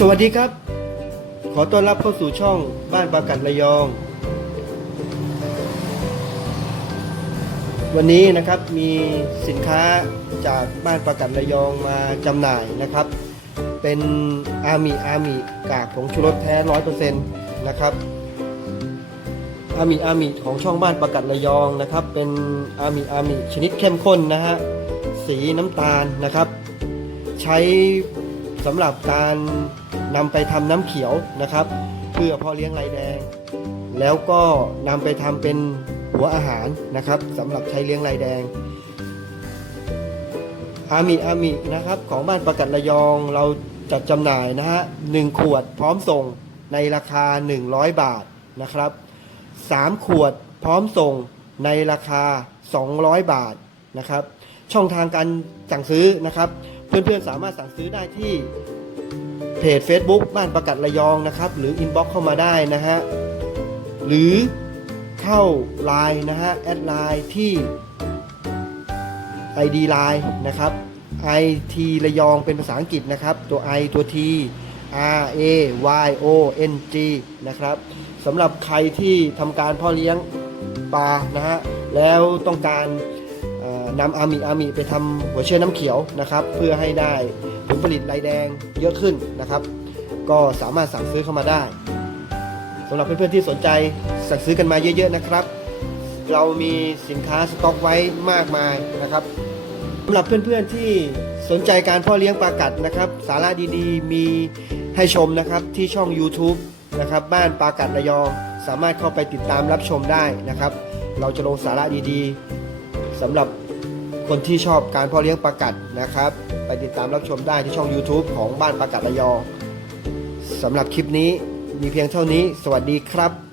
สวัสดีครับ ขอต้อนรับเข้าสู่ช่องบ้านปากัดระยอง วันนี้นะครับมีสินค้าจากบ้านปากัดระยองมาจำหน่ายนะครับ เป็นอามีอามีกากผงชูรสแท้ร้อยเปอร์เซ็นต์นะครับอามีอามีของช่องบ้านปากัดระยองนะครับ เป็นอามีอามีชนิดเข้มข้นนะฮะสีน้ำตาลนะครับ ใช้ สำหรับการนำไปทำน้ำเขียวนะครับเพื่อพาะเลี้ยงลายแดง แล้วก็นำไปทำเป็นหัวอาหารนะครับสำหรับใช้เลี้ยงลายแดงอามิอามินะครับของบ้านประกัดระยองเราจัดจำหน่ายนะฮะหนึ่งขวดพร้อมส่งในราคา 100 บาทนะครับสามขวดพร้อมส่งในราคา 200 บาทนะครับ ช่องทางการสั่งซื้อนะครับ เพื่อนๆสามารถสั่งซื้อได้ที่เพจ Facebook บ้านประกัดระยองนะครับ หรืออินบ็อกซ์เข้ามาได้นะฮะ หรือเข้าไลน์นะฮะ แอดไลน์ที่ ID Line นะครับ IT ระยองเป็นภาษาอังกฤษนะครับ ตัว I ตัว T R A Y O N G นะครับสำหรับใครที่ทำการพ่อเลี้ยงปลานะฮะ แล้วต้องการ นำอามิอามิไปทำหัวเชื้อน้ำเขียวนะครับ เพื่อให้ได้ผลผลิตลายแดงเยอะขึ้นนะครับ ก็สามารถสั่งซื้อเข้ามาได้สำหรับเพื่อนๆที่สนใจสั่งซื้อกันมาเยอะ ๆนะครับ เรามีสินค้าสต็อกไว้มากมายนะครับสำหรับเพื่อนๆที่สนใจการพ่อเลี้ยงปลากัดนะครับ สาระดีๆ มีให้ชมนะครับที่ช่อง YouTube นะครับบ้านปลากัดระยองสามารถเข้าไปติดตามรับชมได้นะครับ เราจะลงสาระดีๆสำหรับ คนที่ชอบการเพ่อเลี้ยงปลากัดนะครับ ไปติดตามรับชมได้ที่ช่อง YouTube ของบ้านปลากัดระยองสำหรับคลิปนี้มีเพียงเท่านี้ สวัสดีครับ